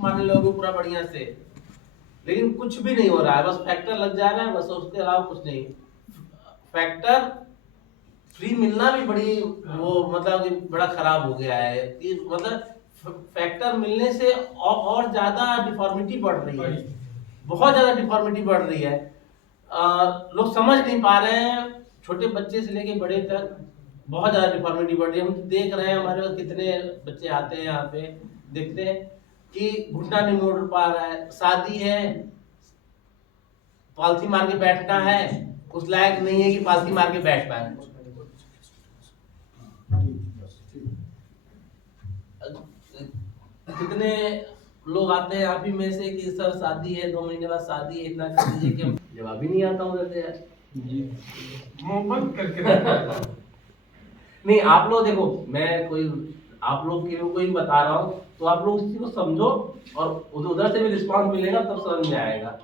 मारने लोगे पूरा बढ़िया से, लेकिन कुछ भी नहीं हो रहा है, बस फैक्टर लग जा रहा है बस, उसके अलावा कुछ नहीं। फैक्टर फ्री मिलना भी बड़ी वो मतलब कि बड़ा खराब हो गया है कि मतलब फैक्टर मिलने से और ज्यादा डिफॉर्मिटी बढ़ रही है, बहुत ज्यादा डिफॉर्मिटी बढ़ रही है। लोग समझ नहीं पा रहे हैं, छोटे बच्चे से लेके बड़े तक बहुत ज्यादा डिफॉर्मिटी बढ़ रही है। हम तो देख रहे हैं, हमारे पास कितने बच्चे आते हैं यहाँ पे, देखते हैं कि घुटना नहीं मोड़ पा रहा है, शादी है, पालथी मार के बैठना है, उस लायक नहीं है कि पालथी मार के बैठ पाए। कितने लोग आते हैं आप ही में से कि सर शादी है, 2 महीने बाद शादी है, इतना कर दीजिए कि हम जवाब ही नहीं आता उधर से यार जी मोहब्बत करके नहीं आप लोग देखो, मैं कोई आप लोग के लिए कोई बता रहा हूँ, तो आप लोग उस चीज को समझो और उधर से भी रिस्पांस मिलेगा तब समझ में आएगा।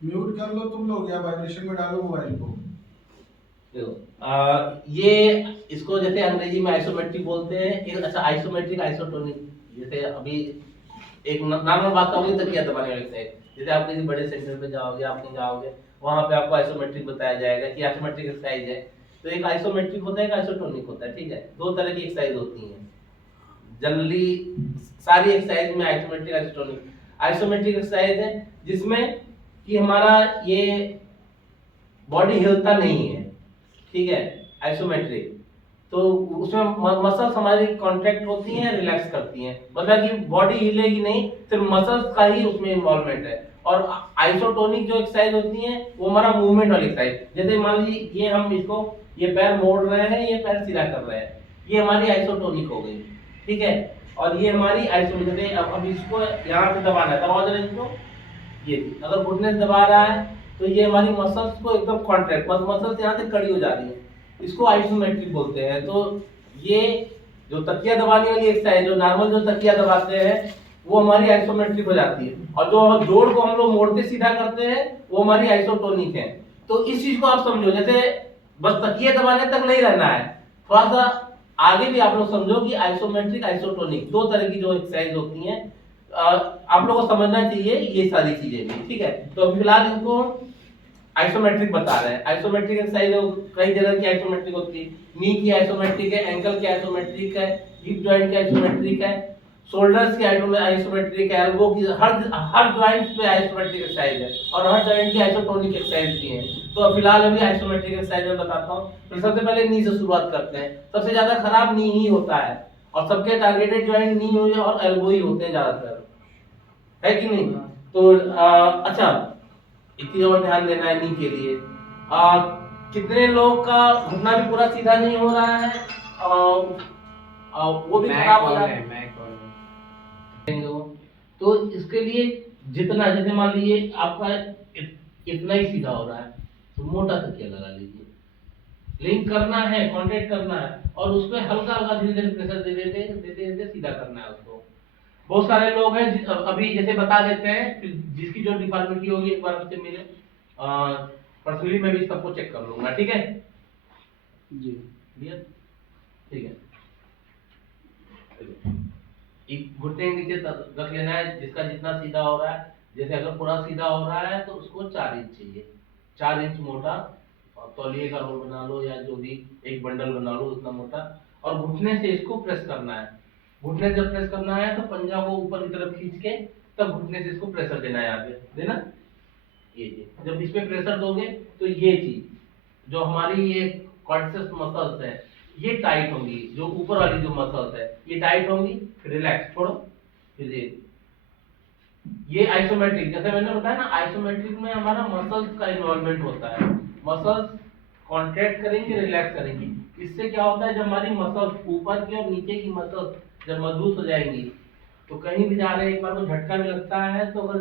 म्यूट कर लो तुम लोग या वाइब्रेशन में डालो मोबाइल को। ये इसको जैसे अंग्रेजी में आइसोमेट्रिक बोलते हैं। अच्छा, आइसोमेट्रिक आइसोटोनिक, जैसे अभी एक नॉर्मल बात का होगी तकिया दबाने वाले से, जैसे आप किसी बड़े सेंटर पे जाओगे, आप कहीं जाओगे, वहां पे आपको आइसोमेट्रिक बताया जाएगा कि आइसोमेट्रिक एक्सरसाइज है। तो एक आइसोमेट्रिक होता है, एक आइसोटोनिक होता है, ठीक है, दो तरह की एक्सरसाइज होती हैं जनरली सारी एक्सरसाइज में, आइसोमेट्रिक आइसोटोनिक। आइसोमेट्रिक एक्सरसाइज है जिसमें कि हमारा ये बॉडी हिलता नहीं है, ठीक है, आइसोमेट्रिक। तो उसमें मसल्स हमारी कॉन्ट्रैक्ट होती हैं, रिलैक्स करती हैं, मतलब कि बॉडी हिलेगी नहीं, सिर्फ मसल्स का ही उसमें इन्वॉल्वमेंट है। और आइसोटोनिक जो एक्सरसाइज होती हैं वो हमारा मूवमेंट वाली एक्सरसाइज, जैसे मान लीजिए ये हम इसको, ये पैर मोड़ रहे हैं, ये पैर सीधा कर रहे हैं, ये हमारी आइसोटोनिक हो गई, ठीक है। और ये हमारी आइसोमेट्रिक, अब इसको यहाँ पे दबाना है, दबा दे इसको, ये अगर घुटने से दबा रहा है तो ये हमारी मसल्स को एकदम कॉन्ट्रैक्ट, मसल्स यहाँ से कड़ी हो जा रही है, इसको आइसोमेट्रिक बोलते हैं। तो ये जो तकिया दबाने वाली एक्सरसाइज, जो नॉर्मल जो तकिया दबाते हैं वो हमारी आइसोमेट्रिक हो जाती है, और जो जोड़ को हम लोग मोड़ते सीधा करते हैं वो हमारी आइसोटोनिक है। तो इस चीज को आप समझो, जैसे बस तकिया दबाने तक नहीं रहना है, थोड़ा सा आगे भी आप लोग समझो कि आइसोमेट्रिक आइसोटोनिक दो तरह की जो एक्सरसाइज होती हैं, आप लोगों को समझना चाहिए ये सारी चीजें भी, ठीक है। तो अभी फिलहाल इनको आइसोमेट्रिक बता रहे हैं। आइसोमेट्रिक एक्सरसाइज कई जगह की आइसोमेट्रिक होती है, नी की आइसोमेट्रिक है, एंकल की आइसोमेट्रिक है, हिप जॉइंट की आइसोमेट्रिक है, शोल्डर्स की आइसोमेट्रिक है, एल्बो की, हर जॉइंट्स पे आइसोमेट्रिक एक्सरसाइज है, और हर जॉइंट की आइसोटोनिक एक्सरसाइज भी है। तो फिलहाल अभी आइसोमेट्रिक एक्सरसाइज में बताता हूँ। तो सबसे पहले नी से शुरुआत करते हैं। सबसे ज्यादा खराब नी ही होता है, और सबके टारगेटेड जॉइंट नी और एल्बो ही होते हैं ज्यादातर, है कि नहीं। तो अच्छा, एक चीज और ध्यान देना है नी के लिए, कितने लोग का घुटना भी पूरा सीधा नहीं हो रहा है, वो भी खराब हो रहा है। तो इसके लिए जितना, जैसे मान लीजिए आपका इतना ही सीधा हो रहा है तो मोटा तकिया लगा लीजिए, लिंक करना है, कांटेक्ट करना है, और उस पर हल्का हल्का धीरे धीरे प्रेशर दे देते देते देते सीधा करना है उसको। बहुत सारे लोग हैं अभी जैसे बता देते हैं, जिसकी जो डिफॉर्मिटी होगी एक बार मुझसे मिले, पर्सनली मैं भी सबको चेक कर लूंगा, ठीक है जी भैया, ठीक है। एक घुटने के नीचे रख लेना है, जिसका जितना सीधा हो रहा है, जैसे अगर पूरा सीधा हो रहा है तो उसको 4 इंच चाहिए, 4 इंच मोटा, और तौलिए का रोल बना लो या जो भी एक बंडल बना लो उतना मोटा, और घुटने से इसको प्रेस करना है। घुटने से प्रेस करना है तो पंजा को ऊपर की तरफ खींच के तब घुटने से इसको प्रेशर देना है, यहाँ पे देना, ये जब इस पे प्रेशर दोगे तो ये चीज जो हमारी ये क्वाड्रिसेप्स मसल्स है ये टाइट होंगी, जो ऊपर वाली जो मसल्स है ये टाइट होंगी, फिर रिलैक्स छोड़ो, फिर ये आइसोमेट्रिक, जैसे मैंने बताया ना, आइसोमेट्रिक में हमारा मसल्स का इन्वॉल्वमेंट होता है, मसल्स कॉन्ट्रैक्ट करेंगे, रिलैक्स करेंगे। इससे क्या होता है, जब हमारी मसल्स ऊपर की और नीचे की मसल्स जब मजबूत हो जाएंगी तो कहीं भी जा रहे हैं, एक बार को झटका भी लगता है तो अगर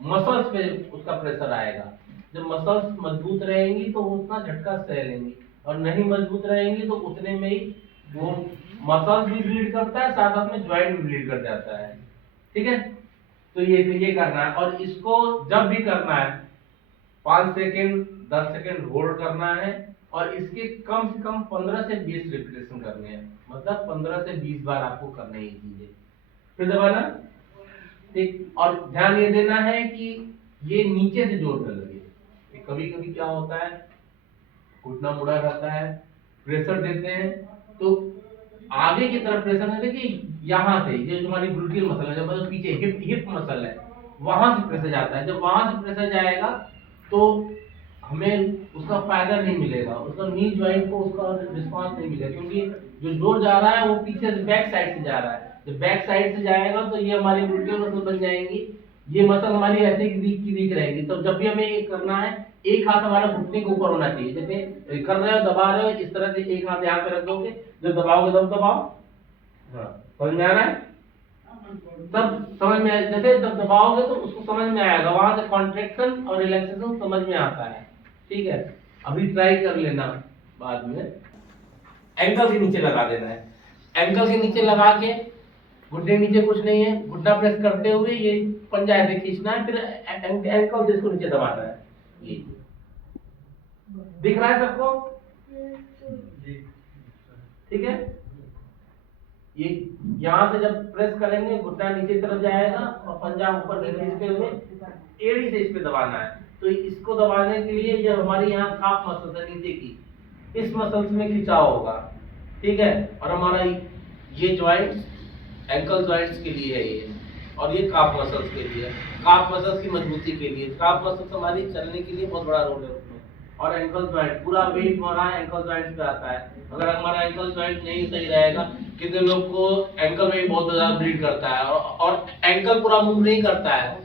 मसल्स पे उसका प्रेशर आएगा, जब मसल्स मजबूत रहेंगी तो उतना झटका सह लेंगी, और नहीं मजबूत रहेंगी तो उतने में ही वो मसल्स भी ब्लीड करता है, साथ साथ में ज्वाइंट भी ब्लीड कर जाता है, ठीक है। तो ये करना है, और इसको जब भी करना है 5 सेकेंड 10 सेकेंड होल्ड करना है, और इसके कम से कम 15 से 20 रिपीटेशन करने हैं, मतलब 15 से 20 बार आपको करने ही चीजें, फिर दबाना, ठीक। और ध्यान ये देना है कि ये नीचे से जोर न लगे। कभी कभी क्या होता है, घुटना मुड़ा रहता है, प्रेशर देते हैं तो आगे की तरफ प्रेशर नहीं देते, यहाँ से ये जो हमारी ग्लूटियल मसल है, जो मतलब पीछे हिप मसल है, वहां से प्रेशर जाता है। जब वहां से प्रेशर जाएगा तो हमें उसका फायदा नहीं मिलेगा, उसका नी ज्वाइंट को उसका रिस्पांस नहीं मिलेगा, क्योंकि जो जोर जा रहा है वो पीछे से बैक साइड से जा रहा है। जब बैक साइड से जाएगा तो ये हमारी ग्लूटियल मसल बन जाएंगी, ये मसल हमारी ऐसे की वीक रहेगी। तो जब भी हमें ये करना है, एक हाथ हमारा घुटने के ऊपर होना चाहिए, जैसे कर रहे हो दबा रहे हो इस तरह से एक हाथ यहाँ पे रख दोगे, जब दबाओगे तब दबाओ। हाँ, समझ में आ रहा है? तब समझ में जैसे जब दबाओगे तो उसको समझ में आएगा, वहां से कॉन्ट्रैक्शन और रिलैक्सेशन समझ में आता है, ठीक है। अभी ट्राई कर लेना, बाद में एंकल के नीचे लगा देना है। एंकल के नीचे लगा के, घुटने नीचे कुछ नहीं है, घुटना प्रेस करते हुए ये पंजा ऐसे खींचना है, फिर एंकल जिसको नीचे दबाना है। ये दिख रहा है सबको? ठीक है। ये यहाँ से जब प्रेस करेंगे घुटना नीचे तरफ जाएगा और पंजा ऊपर खींचते हुए एड़ी से इस पे दबाना है। तो इसको दबाने के लिए जो हमारी यहाँ काफ मसल है नीचे की, इस मसल्स में खिंचाव होगा, ठीक है। और हमारा ये ज्वाइंट एंकल ज्वाइंट्स के लिए है ये, और ये काफ मसल्स के लिए, काफ मसल्स की मजबूती के लिए। काफ मसल्स हमारी चलने के लिए बहुत बड़ा रोल है उसमें। और एंकल ज्वाइंट, पूरा वेट हमारा एंकल ज्वाइंट पे आता है। अगर हमारा एंकल ज्वाइंट नहीं सही रहेगा, कितने लोग को एंकल में भी बहुत ज्यादा ब्लीड करता है, और एंकल पूरा मूव नहीं करता है,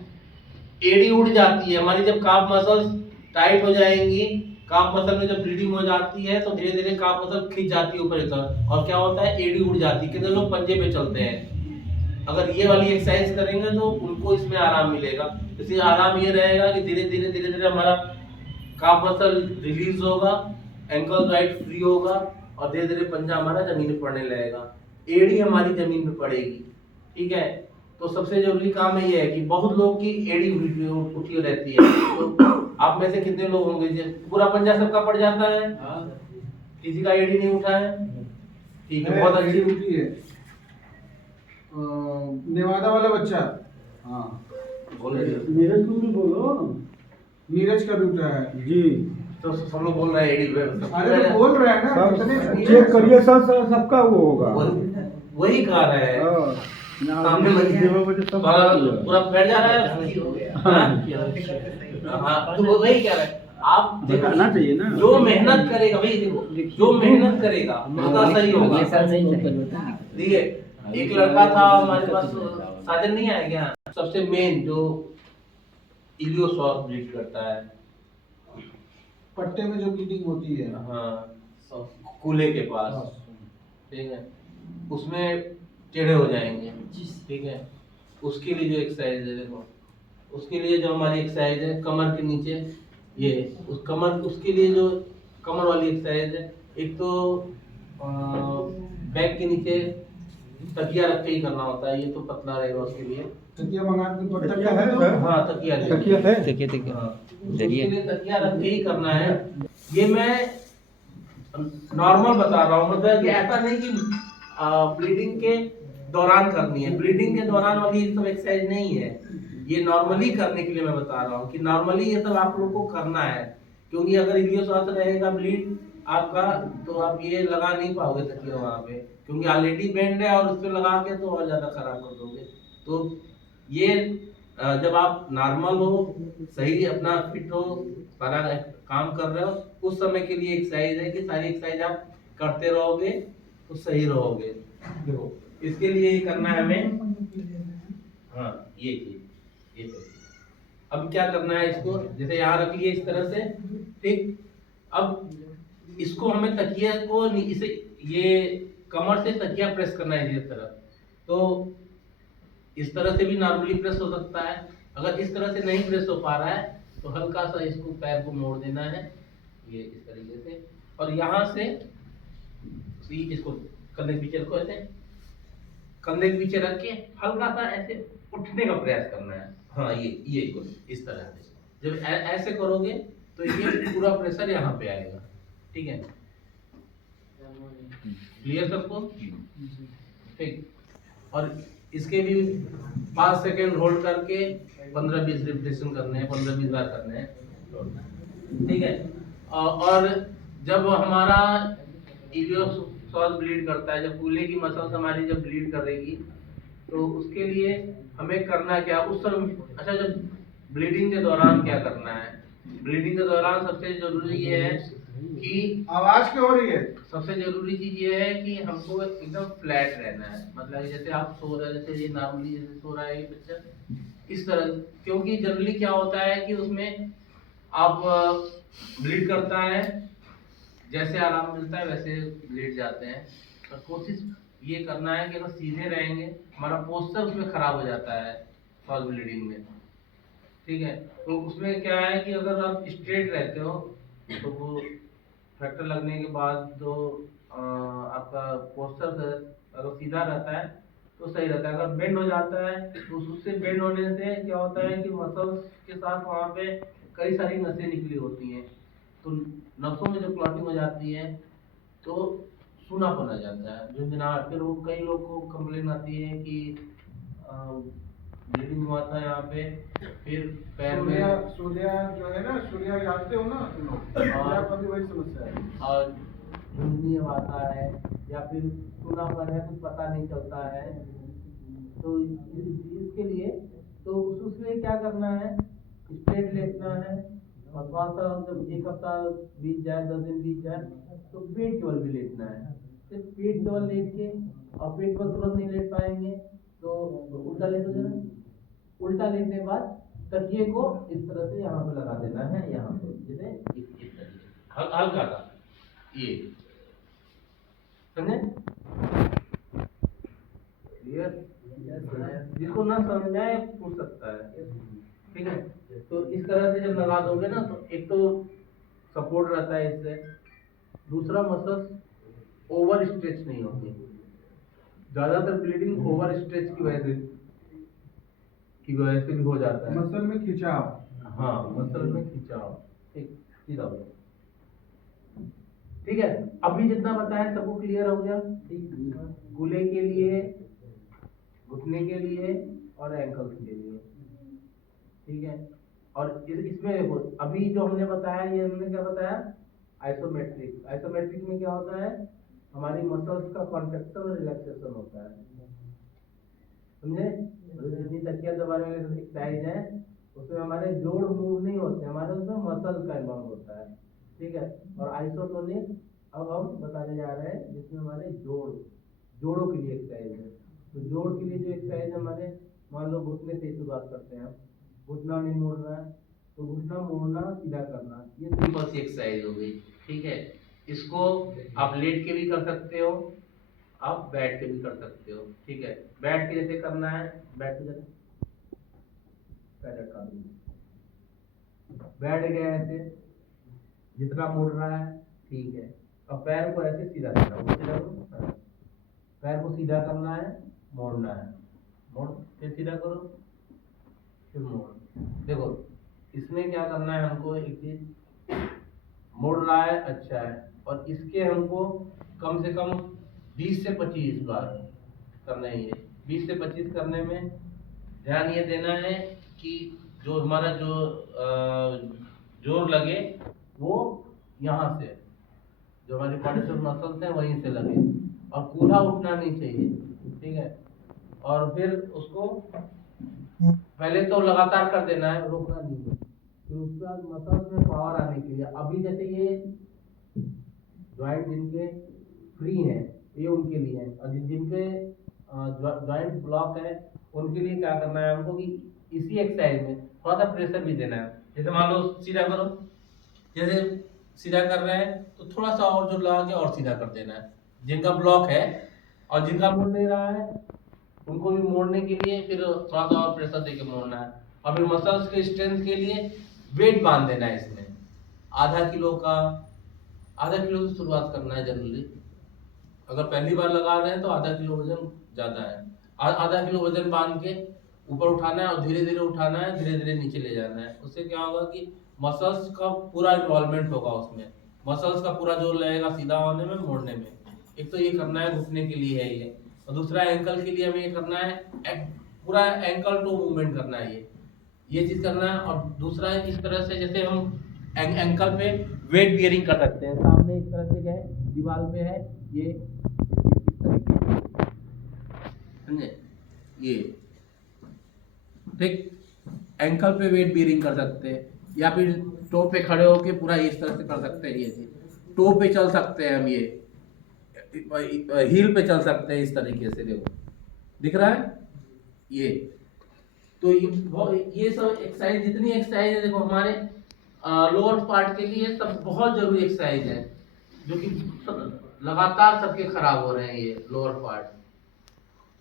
एड़ी उड़ जाती है हमारी। जब काफ मसल्स टाइट हो जाएंगी, काफ मसल में जब ब्लीडिंग हो जाती है तो धीरे धीरे काफ मसल खींच जाती है ऊपर की तरफ, और क्या होता है, एड़ी उड़ जाती है। कितने लोग पंजे पे चलते हैं। अगर ये वाली एक्सरसाइज करेंगे तो उनको इसमें आराम मिलेगा। इसलिए आराम ये रहेगा कि धीरे धीरे हमारा काफ मसल रिलीज होगा, एंकल ज्वाइंट फ्री होगा, और धीरे धीरे पंजा हमारा जमीन पे पड़ने लगेगा, एड़ी हमारी जमीन पे पड़ेगी, ठीक है। तो सबसे जरूरी काम ये है कि बहुत लोग की एड़ी उठी रहती है। तो आप में से कितने लोग होंगे जो पूरा पंजा सबका पड़ जाता है? किसी का एड़ी नहीं उठा है? ठीक है, बहुत अच्छी उठी है। नेवादा वाला बच्चा, हाँ बोले नीरज को भी बोलो। नीरज का भी उठा है जी, तो सब लोग बोल रहे हैं एड़ी पे। अरे तो बोल रहा है ना, कितने चेक करिए सर, सबका वो होगा। वही कह रहे हैं, सामने पूरा बैठ जा रहा है। हाँ, तो वही कह रहे हैं, आप बताना चाहिए ना। जो मेहनत करेगा भाई, देखो जो मेहनत करेगा उसका सही होगा। ठीक है, एक लड़का था हमारे पास, साजन नहीं आया क्या? सबसे मेन जो इलियोसॉस ब्लीड करता है, पट्टे में जो ब्लीडिंग होती है, हाँ, कूल्हे के पास, ठीक है, उसमें टेढ़े हो जाएंगे, ठीक है। उसके लिए जो एक्सरसाइज है, देखो उसके लिए जो हमारी एक्सरसाइज है कमर के नीचे, ये उस कमर, उसके लिए जो कमर वाली एक्सरसाइज है, एक तो बैक के नीचे तकिया रख के ही करना होता है, ये तो पतला रहेगा उसके लिए। तकिया मंगा के तकिया है सर? हाँ, तकिया है, देखिए हाँ, उसके लिए तकिया रख के ही करना है। ये मैं नॉर्मल बता रहा हूँ, मतलब कि ऐसा नहीं कि ब्लीडिंग के दौरान करनी है। ब्लीडिंग के दौरान वाली ये सब एक्सरसाइज नहीं है, ये नॉर्मली करने के लिए मैं बता रहा हूँ कि नॉर्मली ये सब आप लोग को करना है। क्योंकि अगर इलियोसॉस रहेगा ब्लीड आपका, तो आप ये लगा नहीं पाओगे तकिया वहाँ पे, क्योंकि ऑलरेडी बेंड है और उस पर लगा के तो और ज्यादा खराब कर दोगे। तो ये जब आप नॉर्मल हो, सही अपना फिट हो, सारा काम कर रहे हो, उस समय के लिए एक्सरसाइज है कि सारी एक्सरसाइज आप करते रहोगे तो सही रहोगे। देखो इसके लिए ये करना है हमें, हाँ ये चीज, ये अब क्या करना है, इसको जैसे यहाँ रख लिए इस तरह से, ठीक। अब इसको हमें तकिया को इसे, ये कमर से तकिया प्रेस करना है इस तरह। तो इस तरह से भी नॉर्मली प्रेस हो सकता है। अगर इस तरह से नहीं प्रेस हो पा रहा है तो हल्का सा इसको पैर को मोड़ देना है, ये इस तरीके से, और यहाँ से इसको कंधे के पीछे रखो, ऐसे कंधे के पीछे रख के हल्का सा ऐसे उठने का प्रयास करना है। हाँ, ये इस तरह से जब ऐसे करोगे तो ये पूरा प्रेशर यहाँ पे आएगा, ठीक है। क्लियर सबको? ठीक। और इसके भी 5 सेकेंड होल्ड करके 15-20 रिपीटेशन करने हैं, 15-20 बार करने हैं, ठीक है। और जब हमारा इलियोसॉल ब्लीड करता है, जब कूल्हे की मसल्स हमारी जब ब्लीड करेगी, तो उसके लिए हमें करना क्या उस समय, अच्छा जब ब्लीडिंग के दौरान क्या करना है? ब्लीडिंग के दौरान सबसे जरूरी ये है कि आवाज क्यों हो रही है? सबसे जरूरी चीज ये है कि हमको एकदम फ्लैट रहना है, मतलब जैसे आप सो रहे हैं, जैसे ये नॉर्मली जैसे सो रहा है ये बच्चा इस तरह, क्योंकि जनरली क्या होता है कि उसमें आप ब्लीड करता है, जैसे आराम मिलता है वैसे लेट जाते हैं। तो कोशिश ये करना है कि अगर सीधे रहेंगे, हमारा पोस्चर उसमें खराब हो जाता है सॉल्व ब्लीडिंग में, ठीक है। तो उसमें क्या है कि अगर आप स्ट्रेट रहते हो तो वो फ्रैक्चर लगने के बाद जो आपका पोस्चर है अगर सीधा रहता है तो सही रहता है। अगर बेंड हो जाता है तो उससे बेंड होने से क्या होता है कि मसल्स के साथ वहाँ पे कई सारी नसें निकली होती हैं, तो नसों में जब क्लॉटिंग हो जाती है तो सूनापन आ जाता है, झुंझुनाहट। फिर वो कई लोग को कंप्लेन आती है कि ब्लीडिंग हुआ था यहाँ पे, फिर पैर में सूर्या जो है ना, सूर्या जानते हो ना तुम लोग, सूर्या का भी वही समस्या है। और झुंझुनी आता है या फिर सूनापन है, कुछ पता नहीं चलता है, तो इसके लिए तो उसमें क्या करना है, स्ट्रेट लेटना है, और थोड़ा सा जब 1 हफ्ता बीत जाए, 10 दिन बीत जाए, तो पेट केवल भी लेटना है। सिर्फ पेट केवल लेट के, और पेट पर तुरंत नहीं लेट पाएंगे तो उल्टा लेटो जरा, उल्टा लेटने के बाद तकिए को इस तरह से यहाँ पे लगा देना है, यहाँ पे जैसे इस तरह हल्का सा ये, समझे? क्लियर? जिसको ना समझ आए पूछ सकता है, ठीक है। तो इस तरह से जब लगा दोगे ना तो एक तो सपोर्ट रहता है इससे, दूसरा मसल्स ओवर स्ट्रेच नहीं होती। ज्यादातर ब्लीडिंग ओवर स्ट्रेच की वजह से भी हो जाता है, मसल में खिंचाव। हाँ, मसल में खिंचाव, ठीक, सीधा हो, ठीक है। अभी जितना बताया सबको क्लियर हो गया? कूल्हे के लिए, घुटने के लिए और एंकल्स के लिए, ठीक है। और इसमें देखो अभी जो हमने बताया, ये हमने क्या बताया, आइसोमेट्रिक। आइसोमेट्रिक में क्या होता है, हमारी मसल्स का कॉन्ट्रैक्शन और रिलैक्सेशन होता है, समझे? जितनी तकिया दबाने वाले एक्सरसाइज है उसमें हमारे जोड़ मूव नहीं होते, हमारे उसमें मसल का इन्वॉल्व होता है, ठीक है। और आइसोटोनिक अब हम बताने जा रहे हैं जिसमें हमारे जोड़ों के लिए एक्सरसाइज है। तो जोड़ के लिए जो एक्सरसाइज हमारे, मान लो घुटने से शुरुआत करते हैं, घुटना नहीं मोड़ रहा है तो घुटना मोड़ना, सीधा करना, ये सिंपल सी एक्सरसाइज हो गई, ठीक है। इसको आप लेट के भी कर सकते हो, आप बैठ के भी कर सकते हो, ठीक है। बैठ के जैसे करना है, बैठ के जरा पैर रखा दो, बैठ गए ऐसे, जितना मुड़ रहा है ठीक है। अब पैर को ऐसे सीधा करना, सीधा करो, पैर को सीधा करना है, मोड़ना है, मोड़, फिर सीधा करो, फिर मोड़। देखो इसमें क्या करना है हमको, एक चीज मोड़ रहा है अच्छा है, और इसके हमको कम से कम 20 से 25 बार करना है। ये 20 से 25 करने में ध्यान ये देना है कि जो हमारा जो जोर लगे वो यहाँ से, जो हमारी क्वाड्रिसेप्स मसल्स हैं वहीं से लगे, और कूल्हा उठना नहीं चाहिए, ठीक है। और फिर उसको पहले तो लगातार कर देना है, रोकना नहीं है। फिर उसके बाद मसल्स में पावर आने के लिए, अभी जैसे ये जॉइंट जिनके फ्री हैं ये उनके लिए है, और जिनके जॉइंट ब्लॉक है उनके लिए क्या करना है हमको कि इसी एक्सरसाइज में थोड़ा सा प्रेशर भी देना है। जैसे मान लो सीधा करो, जैसे सीधा कर रहे हैं तो थोड़ा सा और जोर लगा के और सीधा कर देना है, जिनका ब्लॉक है। और जिनका मुड़ नहीं रहा है उनको भी मोड़ने के लिए फिर थोड़ा सा और प्रेशर देके मोड़ना है। और फिर मसल्स के स्ट्रेंथ के लिए वेट बांध देना है इसमें, आधा किलो से शुरुआत करना है जनरली। अगर पहली बार लगा रहे हैं तो आधा किलो वजन ज्यादा है, आधा किलो वजन बांध के ऊपर उठाना है और धीरे धीरे उठाना है, धीरे धीरे नीचे ले जाना है। उससे क्या होगा कि मसल्स का पूरा इन्वॉल्वमेंट होगा उसमें, मसल्स का पूरा जोर लगेगा सीधा होने में, मोड़ने में। एक तो ये करना है, घुटने के लिए है ये। और दूसरा एंकल के लिए हमें ये करना है पूरा एंकल टू मूवमेंट करना है, ये चीज करना है। और दूसरा इस तरह से जैसे हम एंकल पे वेट बियरिंग कर सकते हैं, सामने इस तरह से गए दीवार पे है ये इस तरीके से, समझे ये ठीक। एंकल पे वेट बियरिंग कर सकते हैं, या फिर टो पे खड़े होके पूरा इस तरह से कर सकते हैं, ये चीज टो पे चल सकते हैं हम, ये हील पे चल सकते हैं इस तरीके से, देखो दिख रहा है ये। तो ये सब एक्सरसाइज, जितनी एक्सरसाइज है देखो हमारे लोअर पार्ट के लिए सब बहुत जरूरी एक्सरसाइज है, जो कि लगातार सबके खराब हो रहे हैं ये लोअर पार्ट,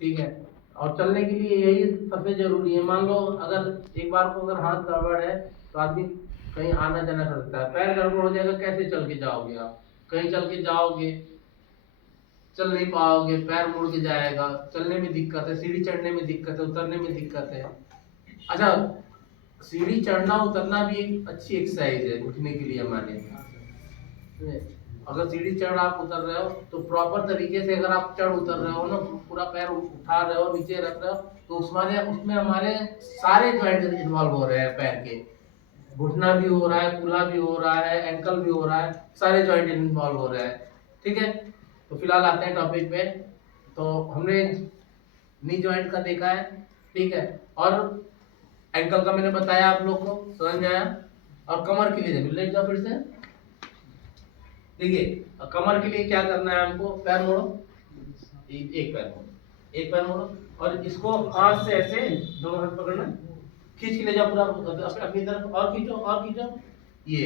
ठीक है। और चलने के लिए यही सबसे जरूरी है। मान लो अगर एक बार को अगर हाथ गड़बड़ है तो आदमी कहीं आना जाना कर सकता है, पैर गड़बड़ हो जाएगा कैसे चल के जाओगे आप, कहीं चल के जाओगे चल नहीं पाओगे, पैर मुड़ के जाएगा, चलने में दिक्कत है, सीढ़ी चढ़ने में दिक्कत है, उतरने में दिक्कत है। अच्छा, सीढ़ी चढ़ना उतरना भी एक अच्छी एक्सरसाइज है घुटने के लिए हमारे। अगर सीढ़ी चढ़ आप उतर रहे हो तो प्रॉपर तरीके से अगर आप चढ़ उतर रहे हो ना, पूरा पैर उठा रहे हो नीचे रख रहे हो, तो उसमें हमारे सारे जॉइंट इन्वॉल्व हो रहे हैं, पैर के घुटना भी हो रहा है, कूल्हा भी हो रहा है, एंकल भी हो रहा है, सारे जॉइंट इन्वॉल्व हो रहे हैं, ठीक है। तो फिलहाल आते हैं टॉपिक पे। तो हमने नी जॉइंट का देखा है, ठीक है, और एंकल का मैंने बताया आप लोग को, समझ में आया। और कमर के लिए लेट जाओ फिर से, देखिए कमर के लिए क्या करना है हमको, पैर मोड़ो, एक पैर मोड़ो, एक पैर मोड़ो, और इसको हाथ से ऐसे दोनों हाथ पकड़ना, खींच के ले जाओ पूरा अपनी तरफ, और खींचो और खींचो, ये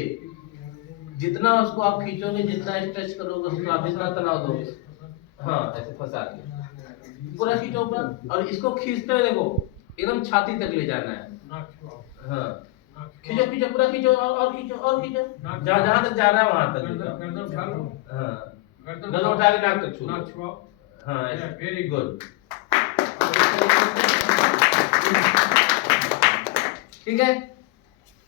जितना उसको आप खींचोगे, जितना स्ट्रेच करोगे उसको आप जितना तनाव दोगे, हाँ ऐसे फंसा के पूरा खींचो ऊपर, और इसको खींचते हुए देखो एकदम छाती तक ले जाना है, हाँ खींचो खींचो पूरा खींचो, और खींचो और खींचो, जहाँ तक जा रहा है वहां तक, हाँ गर्दन उठा के नाक तक छू, हाँ वेरी गुड, ठीक है।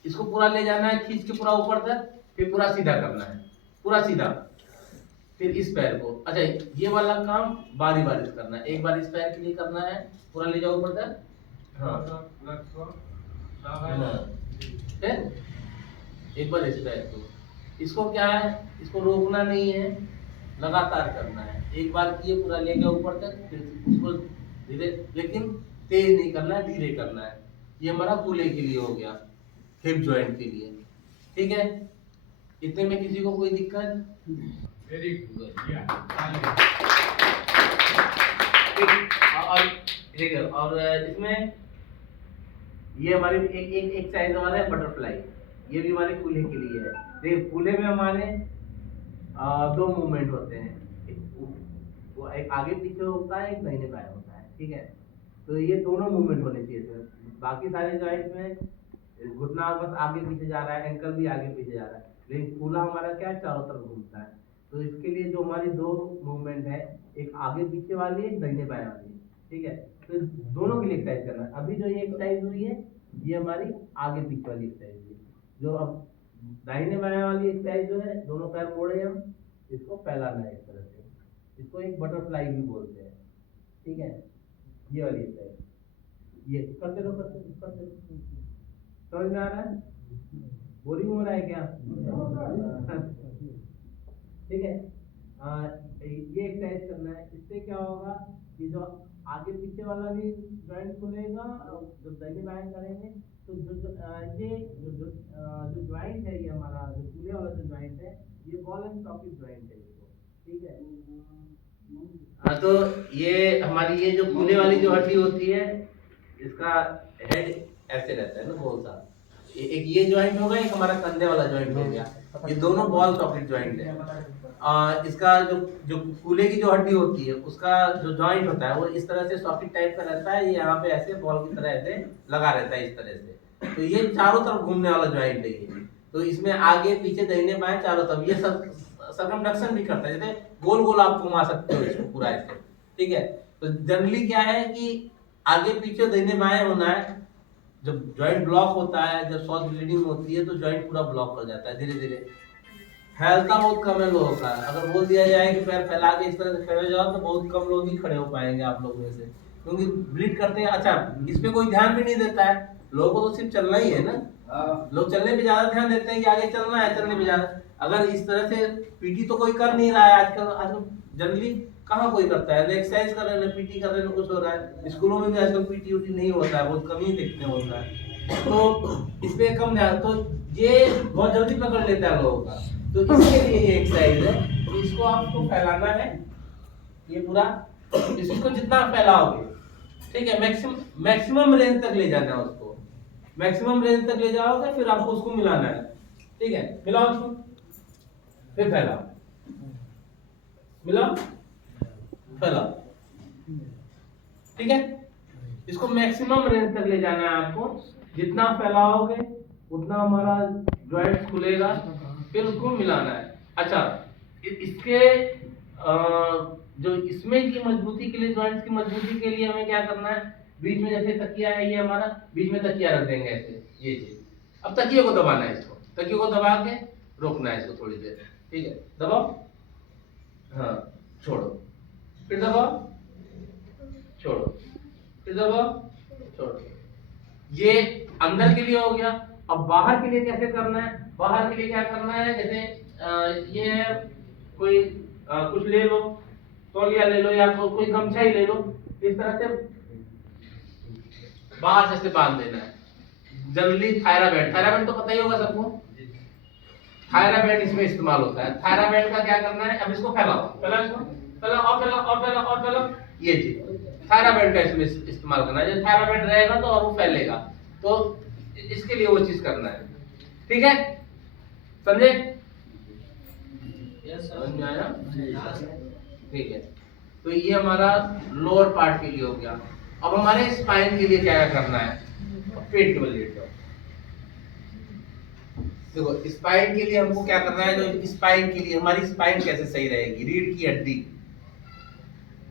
इसको पूरा ले जाना है खींच के पूरा ऊपर तक, फिर पूरा सीधा करना है, पूरा सीधा, फिर इस पैर को। अच्छा, ये वाला काम बारी बारी करना है, एक बार इस पैर के लिए करना है, पूरा ले जाओ ऊपर तक, हाँ एक बार इस पैर को, इसको क्या है, इसको रोकना नहीं है, लगातार करना है, एक बार किए पूरा ले गए ऊपर तक, फिर उसको धीरे, लेकिन तेज नहीं करना है, धीरे करना है। ये हमारा कूल्हे के लिए हो गया, हिप जॉइंट के लिए, ठीक है। इतने में किसी को कोई दिक्कत? वेरी गुड, और इसमें ये हमारी एक एक्सरसाइज हमारा है बटरफ्लाई, ये भी हमारे कूल्हे के लिए है। देखिए कूल्हे में हमारे दो मूवमेंट होते हैं, वो एक आगे पीछे होता है, एक दाहिने बाएं होता है, ठीक है। तो ये दोनों मूवमेंट होने चाहिए। बाकी सारे जॉइंट में घुटना बस आगे पीछे जा रहा है, एंकल भी आगे पीछे जा रहा है, लेकिन कूल्हा हमारा क्या है, चारों तरफ घूमता है। तो इसके लिए जो हमारी दो मूवमेंट है, एक आगे पीछे वाली, एक दाहिने बाएं वाली, ठीक है। तो दोनों के लिए एक्सरसाइज करना है। अभी जो ये एक्सरसाइज हुई है ये हमारी आगे पीछे वाली एक्सरसाइज है। जो अब दाहिने बाएं वाली एक्सरसाइज जो है, दोनों पैर मोड़े हम, इसको फैलाना है इस तरह से, इसको एक बटरफ्लाई भी बोलते हैं, ठीक है। ये वाली एक्सरसाइज ये करते रहो, करते रहो, समझ में आ रहा है? बोरिंग हो रहा है क्या? ठीक है। ये एक्सरसाइज करना है, इससे क्या होगा कि जो आगे पीछे वाला भी जॉइंट खुलेगा, जब दाहिने बाएं करेंगे तो जो जॉइंट है, ये हमारा जो पूरे वाला जो जॉइंट है, ये बॉल एंड सॉकेट जॉइंट है, ठीक है। हाँ, तो ये हमारी ये जो कूल्हे वाली जो हड्डी होती है, इसका हेड ऐसे रहता है ना, गोल सा। एक ये जॉइंट होगा, एक हमारा कंधे वाला जॉइंट हो गया, ये दोनों बॉल सॉकेट जॉइंट है। इसका जो कूल्हे की जो हड्डी होती है, उसका जो जॉइंट होता है वो इस तरह से सॉकेट टाइप का रहता है, ये यहाँ पे ऐसे बॉल की तरह ऐसे लगा रहता है इस तरह से। तो ये चारों तरफ घूमने वाला जॉइंट है ये। तो इसमें आगे पीछे दाहिने बाएं चारों तरफ ये सब सर्कमडक्शन भी करता है, जैसे गोल गोल आप घुमा सकते हो इसको पूरा ऐसे, ठीक है। तो जनरली क्या है कि आगे पीछे दाहिने बाएं होना है। जब जॉइंट ब्लॉक होता है, जब शॉर्ट ब्लीडिंग होती है तो जॉइंट पूरा ब्लॉक कर जाता है धीरे धीरे, फैलता बहुत कम है लोगों का। अगर बोल दिया जाए कि पैर फैला के इस तरह से खड़े हो जाओ तो बहुत कम लोग ही खड़े हो पाएंगे आप लोग में से, क्योंकि ब्लीड करते हैं। अच्छा, इस पे कोई ध्यान भी नहीं देता है, लोगों को तो सिर्फ चलना ही है ना, लोग चलने पे ज्यादा ध्यान देते हैं कि आगे चलना है, चलने पे ज्यादा। अगर इस तरह से पीटी तो कोई कर नहीं रहा है आजकल, आजकल जनरली कहाँ कोई करता है, एक्सरसाइज कर रहे हैं, पीटी कर रहे हैं, कुछ हो रहा है। स्कूलों में भी आजकल पीटी उटी नहीं होता है, बहुत कम ही देखने होता है, तो इस पे कम ध्यान, तो ये बहुत जल्दी पकड़ लेता है लोगों का। तो इसके लिए ये एक्सरसाइज है, तो इसको आपको फैलाना है, ये पूरा, इसको जितना फैलाओगे, ठीक है, मैक्सिमम रेंज तक ले जाना है उसको, मैक्सिमम रेंज तक ले जाओगे, फिर आपको उसको मिलाना है, ठीक है, मिलाओ उसको, फिर फैलाओ, मिलाओ, फैलाओ, ठीक है। इसको मैक्सिमम रेंज तक ले जाना है आपको, जितना फैलाओगे उतना हमारा जॉइंट खुलेगा, फिर उसको मिलाना है। अच्छा, इसके जो इसमें की मजबूती के लिए, जॉइंट्स की मजबूती के लिए हमें क्या करना है, बीच में जैसे तकिया है ये हमारा, बीच में तकिया रख देंगे ऐसे, ये चीज। अब तकिए को दबाना है, इसको तकिए को दबा के रोकना है इसको थोड़ी देर, ठीक है, दबाओ, हाँ, छोड़ो, फिर दबाओ, छोड़ो, फिर दबाओ, छोड़ो। ये अंदर के लिए हो गया। अब बाहर के लिए कैसे करना है, बाहर के लिए क्या करना है, जैसे ये है, कोई कुछ ले लो, तौलिया ले लो या कोई गमछा ही ले लो, इस तरह से बाहर से बांध देना है। जनरली थायरा बैंड तो पता ही होगा सबको, थायरा बैंड इसमें इस्तेमाल होता है। थायरा बैंड का क्या करना है, अब इसको फैलाओ, फैलाओ इसको, फैलाओ और फैलाओ और फैलाओ और फैलाओ, ये चीज थायरा बैंड का इसमें इस्तेमाल करना है। जब थायरा बैंड रहेगा तो और वो फैलेगा, तो इसके लिए वो चीज करना है, ठीक है, समझे? समझ में आया? ठीक है, तो ये हमारा लोअर पार्ट के लिए हो गया। अब हमारे स्पाइन के लिए क्या करना है, पेट के बल लेट जाओ। देखो, स्पाइन के लिए हमको क्या करना है, जो स्पाइन के लिए, हमारी स्पाइन कैसे सही रहेगी, रीढ़ की हड्डी,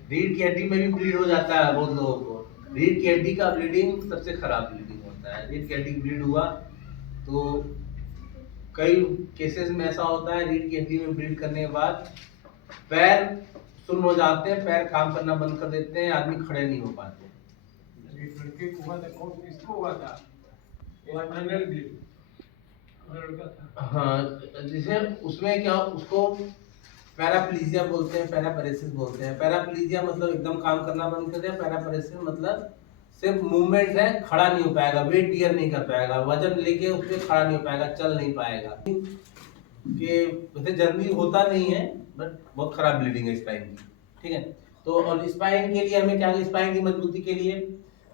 रीढ़ की हड्डी में भी ब्लीड हो जाता है बहुत लोगों को। रीढ़ की हड्डी का ब्लीडिंग सबसे खराब ब्लीडिंग होता है। रीढ़ की हड्डी ब्लीड हुआ तो कई केसेस में ऐसा होता है, रीढ़ की हड्डी में ब्लीड करने के बाद पैर सुन्न हो जाते हैं, पैर काम करना बंद कर देते हैं, आदमी खड़े नहीं हो पाते। एक लड़के को हुआ था, कौन किसको हुआ था, स्पाइनल ब्लीड, लड़का था। हाँ, जैसे उसमें क्या, उसको पैराप्लीजिया बोलते हैं, पैरापेरेसिस बोलते हैं। पैराप्लीजिया मतलब एकदम काम करना बंद कर दिया, पैरापेरेसिस मतलब सिर्फ मूवमेंट है, खड़ा नहीं हो पाएगा, वेट बियर नहीं कर पाएगा, वजन लेके उस पे खड़ा नहीं हो पाएगा, चल नहीं पाएगा। कि वैसे जल्दी होता नहीं है, बट बहुत खराब ब्लीडिंग है स्पाइन की, ठीक है। तो और स्पाइन के लिए हमें क्या, स्पाइन की मजबूती के लिए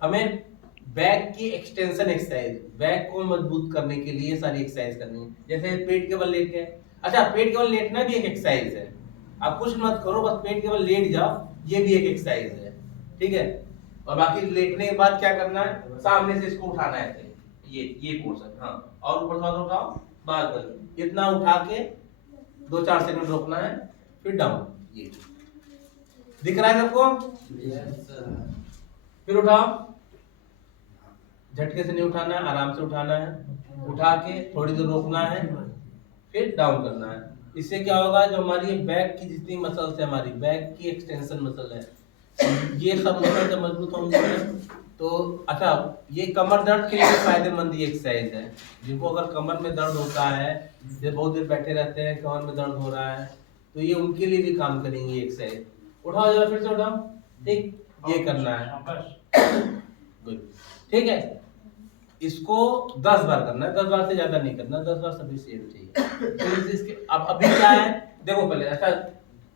हमें बैक की एक्सटेंशन एक्सरसाइज, बैक को मजबूत करने के लिए सारी एक्सरसाइज करनी है। जैसे पेट के बल लेट के, अच्छा, पेट के बल लेटना भी एक एक्सरसाइज है, आप कुछ मत करो, बस पेट के बल लेट जाओ, ये भी एक एक्सरसाइज है, ठीक है। और बाकी लेटने के बाद क्या करना है, सामने से इसको उठाना है ऐसे, ये पोर्शन, हाँ, और ऊपर से उठाओ, बाहर कर, इतना उठा के 2-4 सेकंड रोकना है, फिर डाउन, ये दिख रहा है सबको? फिर उठाओ, झटके से नहीं उठाना है, आराम से उठाना है, उठा के थोड़ी देर रोकना है, फिर डाउन करना है। इससे क्या होगा, जो हमारी बैक की जितनी मसल्स है, हमारी बैक की एक्सटेंशन मसल है, ये सब मसल जब मजबूत होंगे तो, अच्छा, ये कमर दर्द के लिए फायदेमंद ये एक्सरसाइज है। जिनको अगर कमर में दर्द होता है, जब बहुत देर बैठे रहते हैं, कमर में दर्द हो रहा है, तो ये उनके लिए भी काम करेंगे ये एक्सरसाइज। उठाओ जरा, फिर से उठाओ, ठीक, ये करना है, गुड, ठीक है। इसको 10 बार करना है, 10 बार से ज्यादा नहीं करना, 10 बार सफिशिएंट चाहिए। फिर इसके अब अभी क्या है, देखो पहले, अच्छा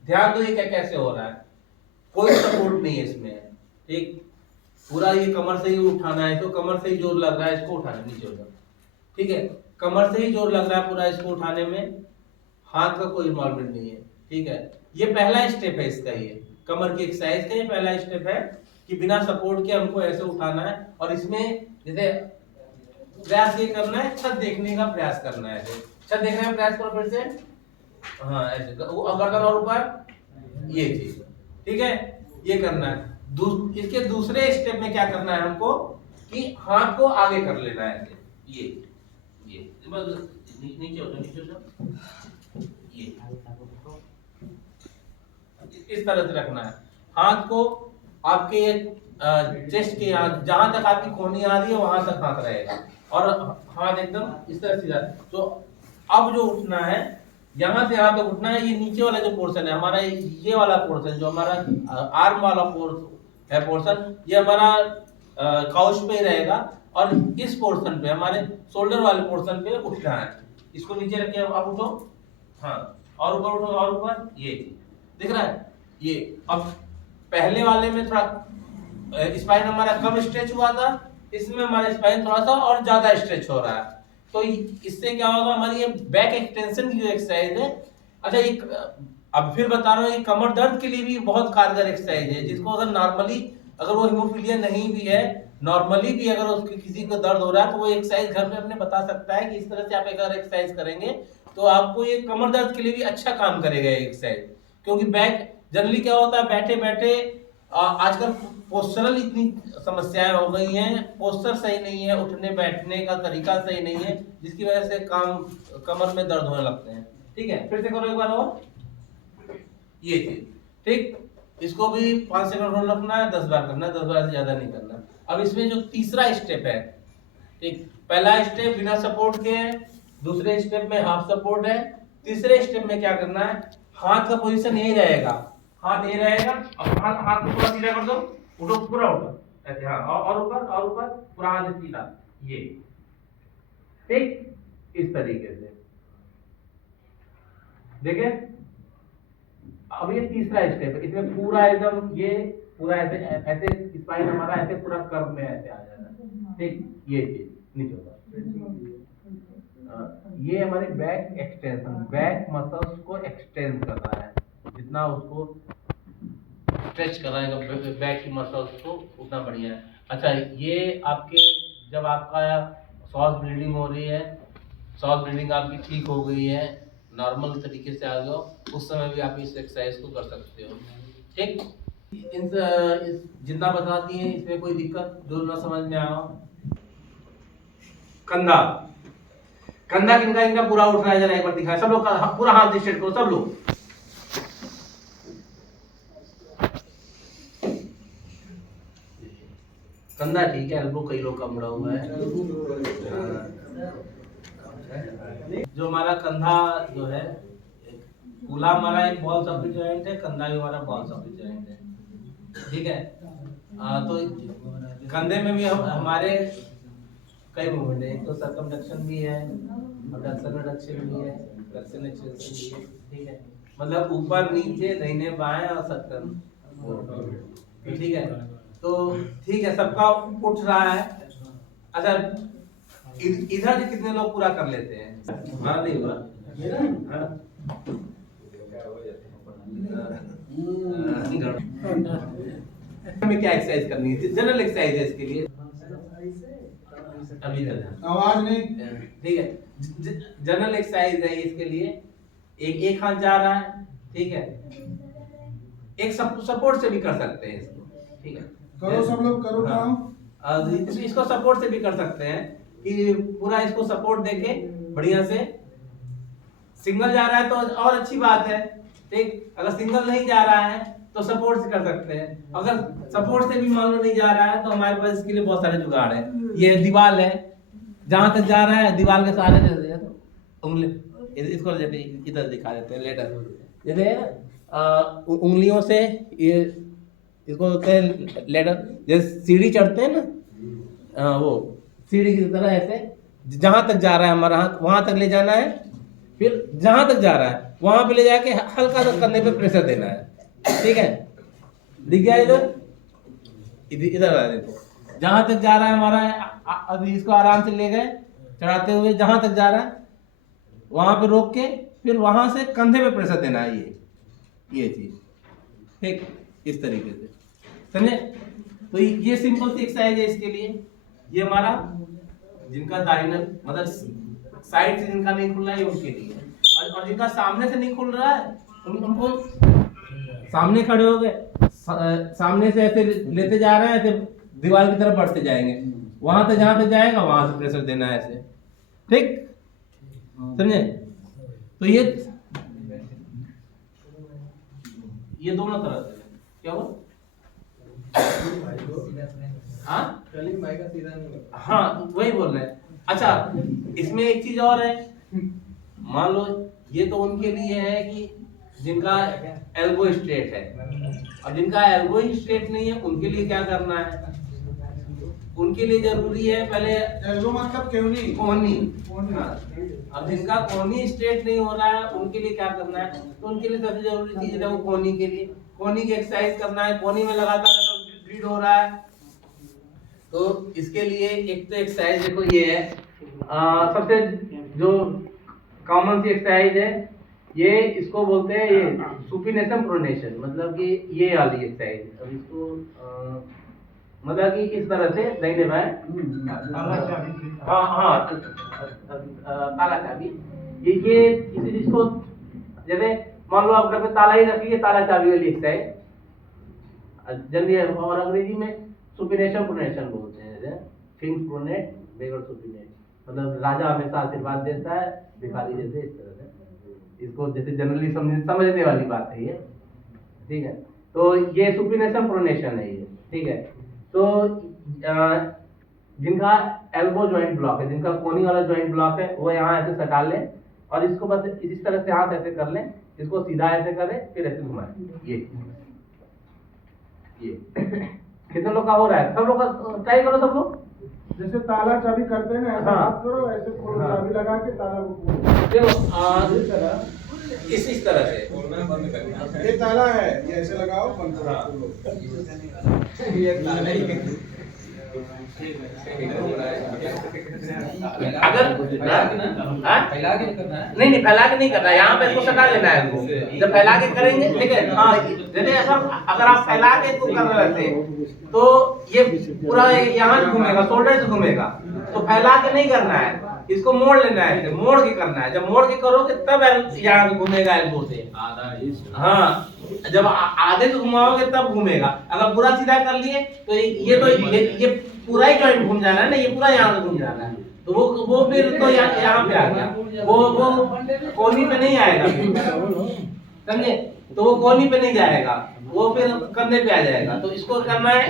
ध्यान दो, ये क्या कैसे हो रहा है, कोई सपोर्ट नहीं है इसमें, ठीक, पूरा ये कमर से ही उठाना है, तो कमर से ही जोर लग रहा है, इसको उठाना नीचे हो, ठीक है, कमर से ही जोर लग रहा है पूरा इसको उठाने में, हाथ का कोई इन्वॉल्वमेंट नहीं है, ठीक है। ये पहला स्टेप है इसका, ये कमर की एक्सरसाइज का ये पहला स्टेप है कि बिना सपोर्ट के हमको ऐसे उठाना है। और इसमें जैसे प्रयास ये करना है, छत देखने का प्रयास करना है, छत देखने का प्रयास करो फिर से, हाँ ऐसे गर्दन और ऊपर, ये चीज, ठीक है, ये करना है। इसके दूसरे स्टेप में क्या करना है हमको, कि हाथ को आगे कर लेना है ऐसे, ये बस नीचे हो, ये इस तरह से रखना है। हाथ को आपके चेस्ट के यहाँ जहां तक आपकी कोहनी आ रही है वहां तक हाथ रहेगा और हाथ एकदम इस तरह सीधा। तो अब जो उठना है यहाँ से यहाँ तक उठना है। ये नीचे वाला जो पोर्शन है हमारा, ये वाला पोर्शन जो हमारा आर्म वाला पोर्शन, ये हमारा काउच पे ही रहेगा और इस पोर्शन पे हमारे शोल्डर वाले पोर्शन पे उठना है। इसको नीचे रख के अब उठो, हाँ, और ऊपर उठो, और ऊपर, ये दिख रहा है ये। अब पहले वाले में थोड़ा स्पाइन हमारा कम स्ट्रेच हुआ था, इसमें हमारा स्पाइन थोड़ा सा और ज्यादा स्ट्रेच हो रहा है। तो इससे क्या होगा, हमारी ये बैक एक्सटेंशन की जो एक्सरसाइज है, अच्छा एक अब फिर बता रहा हूँ, ये कमर दर्द के लिए भी बहुत कारगर एक्सरसाइज है। जिसको अगर नॉर्मली, अगर वो हीमोफीलिया नहीं भी है, नॉर्मली भी अगर उसके किसी को दर्द हो रहा है तो वो एक्सरसाइज घर में अपने बता सकता है कि इस तरह से आप अगर एक्सरसाइज करेंगे तो आपको ये कमर दर्द के लिए भी अच्छा काम करेगा ये एक्सरसाइज। क्योंकि बैक जनरली क्या होता है, बैठे बैठे आजकल पोस्चरल इतनी समस्याएं हो गई हैं, पोस्चर सही नहीं है, उठने बैठने का तरीका सही नहीं है, जिसकी वजह से कमर में दर्द होने लगते हैं। ठीक है, फिर से करो एक बार और ये चीज, ठीक। इसको भी 5 सेकंड होल्ड रखना है, 10 बार करना है, 10 बार से ज्यादा नहीं करना। अब इसमें जो तीसरा स्टेप है, ठीक, पहला स्टेप बिना सपोर्ट के है, दूसरे स्टेप में हाफ सपोर्ट है, तीसरे स्टेप में क्या करना है, हाथ का पोजीशन यही रहेगा, हाथ ये रहेगा। अब हाथ को पूरा सीधा कर दो, उठो, पूरा उठो ऐसे, हाँ, और ऊपर पूरा हाथ सीधा, ये, ठीक, इस तरीके से देखें। अब ये तीसरा स्टेप है, इसमें पूरा एकदम ये पूरा ऐसे स्पाइन हमारा ऐसे पूरा कर्व में ऐसे आ जाना है, ठीक, ये चीज नीचे होगा। ये हमारे बैक एक्सटेंशन, बैक मसल्स को एक्सटेंड कर रहा है, जितना उसको स्ट्रेच कराएगा बैक की मसल्स को उतना बढ़िया है। अच्छा, ये आपके जब आपका सॉस ब्लीडिंग हो रही है, सॉस ब्लीडिंग आपकी ठीक हो गई है, नॉर्मल तरीके से आ गया, उस समय भी आप इस एक्सरसाइज को कर सकते हो, ठीक। जितना बताती हैं इसमें कोई दिक्कत जो ना समझ में आओ। कंधा किनका इनका पूरा उठ रहा है, जरा एक बार दिखाएं सब लोग, पूरा हाथ स्ट्रेट करो सब लोग। कंधा ठीक है, एल्बो कई लोग का मुड़ा हुआ है। जो हमारा कंधा जो है, कूल्हा हमारा एक बॉल सब्जी जॉइंट है, कंधा भी हमारा बॉल सब्जी जॉइंट है, ठीक है। तो कंधे में भी हमारे कई मूवमेंट है, एक तो सर्कमडक्शन भी है, डक्शन रिडक्शन भी है, डक्शन एक्सटेंशन भी है, ठीक है। मतलब ऊपर नीचे दाहिने बाएं और सर्कम, ठीक है। तो ठीक है, सबका उठ रहा है। अच्छा, इधर से कितने लोग पूरा कर लेते हैं? हाँ, नहीं हुआ हमें क्या एक्सरसाइज करनी है? जनरल एक्सरसाइज है इसके लिए, अभी आवाज नहीं, ठीक है, जनरल एक्सरसाइज है इसके लिए। एक हाथ जा रहा है, ठीक है, एक सपोर्ट से भी कर सकते हैं इसको, ठीक है, करो सब लोग करो। हाँ, इसको सपोर्ट से भी कर सकते हैं कि पूरा इसको सपोर्ट देके बढ़िया से। सिंगल जा रहा है तो और अच्छी बात है, ठीक। अगर सिंगल नहीं जा रहा है तो सपोर्ट से कर सकते हैं। अगर सपोर्ट से भी मान लो नहीं जा रहा है तो हमारे पास इसके लिए बहुत सारे जुगाड़ है। ये दीवार है, जहां तक जा रहा है दीवार के सहारे दे दो, उंगली इसको जैसे इधर दिखा देते हैं, लेटर जैसे उंगलियों से ये इसको होते हैं लेटर, जैसे सीढ़ी चढ़ते हैं ना, वो सीढ़ी की तरह ऐसे जहां तक जा रहा है हमारा हाथ वहां तक ले जाना है, फिर जहां तक जा रहा है वहां पे ले जाके हल्का सा करने पे प्रेशर देना है, ठीक है। दिख गया इधर आ देखो, जहां तक जा रहा है हमारा, अभी इसको आराम से ले गए चढ़ाते हुए, जहां तक जा रहा है वहां पे रोक के फिर वहां से कंधे पे प्रेशर देना है, ये चीज, ठीक, इस तरीके से, समझे। तो ये सिंपल सी एक्सरसाइज है इसके लिए। ये हमारा जिनका दाहिना मतलब साइड से जिनका नहीं खुल रहा है उनके लिए, और जिनका सामने से नहीं खुल रहा है उनको सामने खड़े हो गए, सामने से ऐसे लेते जा रहे हैं, ऐसे दीवार की तरफ बढ़ते जाएंगे, वहां तक जहां तक जाएगा वहां से प्रेशर देना है ऐसे, ठीक, समझे। तो ये ये दोनों तरह से है। क्या हुआ? हाँ कलीम भाई का सीधा नहीं होगा। हाँ वही बोल रहे हैं। अच्छा इसमें एक चीज और है, मान लो ये तो उनके लिए है कि जिनका एल्बो स्ट्रेट है, और जिनका एल्बो ही स्ट्रेट नहीं है उनके लिए क्या करना है? उनके लिए जरूरी है पहले एल्बो मतलब क्यों नहीं? कोहनी। कोहनी। हाँ। अब जिनका कोहनी स्ट्रेट नहीं हो रहा है उनके लिए क्या करना है? तो उनके लिए सबसे जरूरी चीज है वो कोहनी के लिए, कोहनी की एक्सरसाइज करना है। कोहनी में लगातार ब्लीड हो रहा है तो इसके लिए एक तो एक्सरसाइज देखो ये है, सबसे जो कॉमन सी एक्सरसाइज है ये, इसको बोलते हैं ये सुपिनेशन प्रोनेशन, मतलब कि ये वाली एक्सरसाइज। अब इसको मतलब कि इस तरह से नहीं लेना है। ताला चाबी। हाँ हाँ ताला चाबी, ये इसी चीज को जैसे मान लो आप घर पे ताला ही रखिए, ताला चाबी वाली एक्सरसाइज जल्दी है। और अंग्रेजी में सुपिनेशन प्रोनेशन बोलते हैं, जैसे किंग्स प्रोनेट बेगर सुपिनेट, मतलब राजा हमेशा आशीर्वाद देता है भिखारी जैसे, इस तरह से इसको जैसे जनरली समझने वाली बात है ये, ठीक है। तो ये सुपिनेशन प्रोनेशन है ये, ठीक है। तो जिनका एल्बो जॉइंट ब्लॉक है, जिनका कोनी वाला जॉइंट ब्लॉक है, वो यहाँ ऐसे सटा लें और इसको बस इस तरह से हाथ ऐसे कर लें, इसको सीधा ऐसे करें फिर ऐसे घुमाएं। ये कितने लोग का हो रहा है? सब लोग का ट्राई करो सब लोग। जैसे ताला चाबी करते हैं ना, ऐसा हाँ। हाथ करो, ऐसे खोलो, हाँ। चाबी लगा के ताला को खोलो। देखो इस तरह। इस तरह से ये ताला है, ये ऐसे लगाओ, बंद करो, हाँ। खोलो। ये ताला ही है। अगर फैला के करना है। नहीं फैला के नहीं करना है, यहाँ पे इसको सटा लेना है इसको। जब फैला के करेंगे, लेकिन हाँ जैसे ऐसा अगर आप फैला के इसको कर रहे थे तो ये पूरा यहाँ से घूमेगा, शोल्डर से घूमेगा। तो फैला के नहीं करना है, इसको मोड़ लेना है, मोड़ के करना है। जब मोड़ के करोगे तब यहाँ पे घूमेगा एल्बो से। हाँ जब आधे से घुमाओगे तब घूमेगा। अगर पूरा सीधा कर लिए तो ये पूरा ही जॉइंट घूम जाना है ना, ये पूरा यहाँ से घूम जाना है। तो वो फिर तो यहाँ पे आ गया, वो कोहनी पे नहीं आएगा, समझे? तो वो कोहनी पे नहीं जाएगा, वो फिर कंधे पे आ जाएगा। तो इसको करना है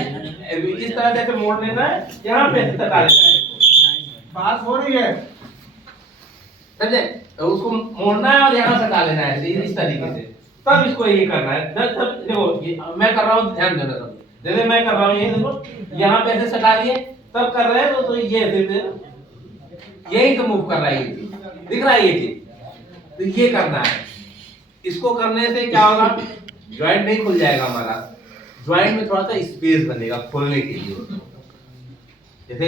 इस तरह से मोड़ लेना है, यहाँ पे सटा लेना है। बात हो रही है। समझे? तो उसको मोड़ना है और यहाँ सटा लेना है इस तरीके से, तब इसको ये करना है। तब देखो ये मैं कर रहा हूँ, ध्यान देना सब। जैसे मैं कर रहा हूँ ये देखो, यहाँ पे ऐसे सटा लिए, तब कर रहे हैं तो ये फिर यही तो मूव कर रहा है, ये चीज दिख रहा है ये चीज। तो ये करना है। इसको करने से क्या होगा? जॉइंट नहीं खुल जाएगा हमारा, जॉइंट में थोड़ा सा स्पेस बनेगा खोलने के लिए। जैसे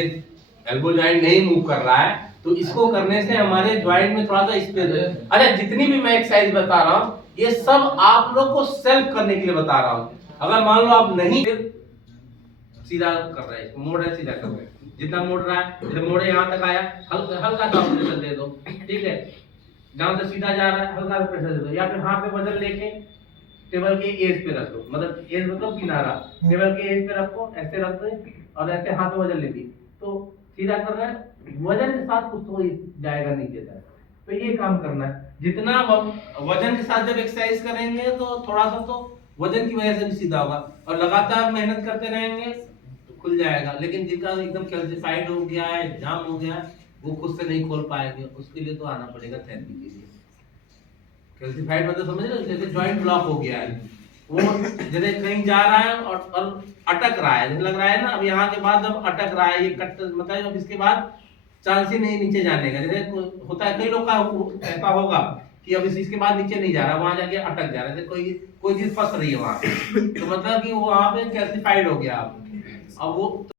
एल्बो जॉइंट नहीं मूव कर रहा है तो इसको करने से हमारे जॉइंट में थोड़ा सा स्पेस है। अच्छा जितनी भी मैं एक्सरसाइज बता रहा हूँ ये सब आप लोग को सेल्फ करने के लिए बता रहा हूँ। अगर मान लो आप नहीं सीधा कर रहे हैं, मोड़ है सीधा कर रहे हैं, जितना मोड़ रहा है, जैसे मोड़े यहाँ तक आया, हल्का सा प्रेशर दे दो, ठीक है। जहाँ से सीधा जा रहा है हल्का सा प्रेशर दे दो, या फिर हाथ पे वजन लेके टेबल के एज पे रख दो, मतलब एज मतलब किनारा, टेबल के एज पे रखो, ऐसे रख दो और ऐसे हाथ पे वजन लेके तो सीधा कर रहा है, वजन के साथ कुछ हो जाएगा नीचे तक। तो ये काम करना है। जितना वजन के साथ जब एक्सरसाइज करेंगे तो थोड़ा सा तो वजन की वजह से भी सीधा होगा, और लगातार मेहनत करते रहेंगे तो खुल जाएगा। लेकिन जिनका एकदम कैल्सिफाइड हो गया है, जाम हो गया है, वो खुद से नहीं खोल पाएंगे, उसके लिए तो आना पड़ेगा थेरेपी के लिए। कैल्सिफाइड मतलब समझ रहे हो, जैसे जॉइंट ब्लॉक हो गया है, वो जैसे कहीं जा रहा है और अटक रहा है, जैसे लग रहा है ना अब यहाँ के बाद जब अटक रहा है ये कट, मतलब इसके बाद चांस ही नहीं नीचे जाने का। जैसे होता है कई लोग का ऐसा होगा कि अब इसके बाद नीचे नहीं जा रहा, वहां जाके अटक जा रहा है, कोई चीज फंस रही है वहां, तो मतलब कि वो वहां पे कैल्सिफाइड हो गया अब वो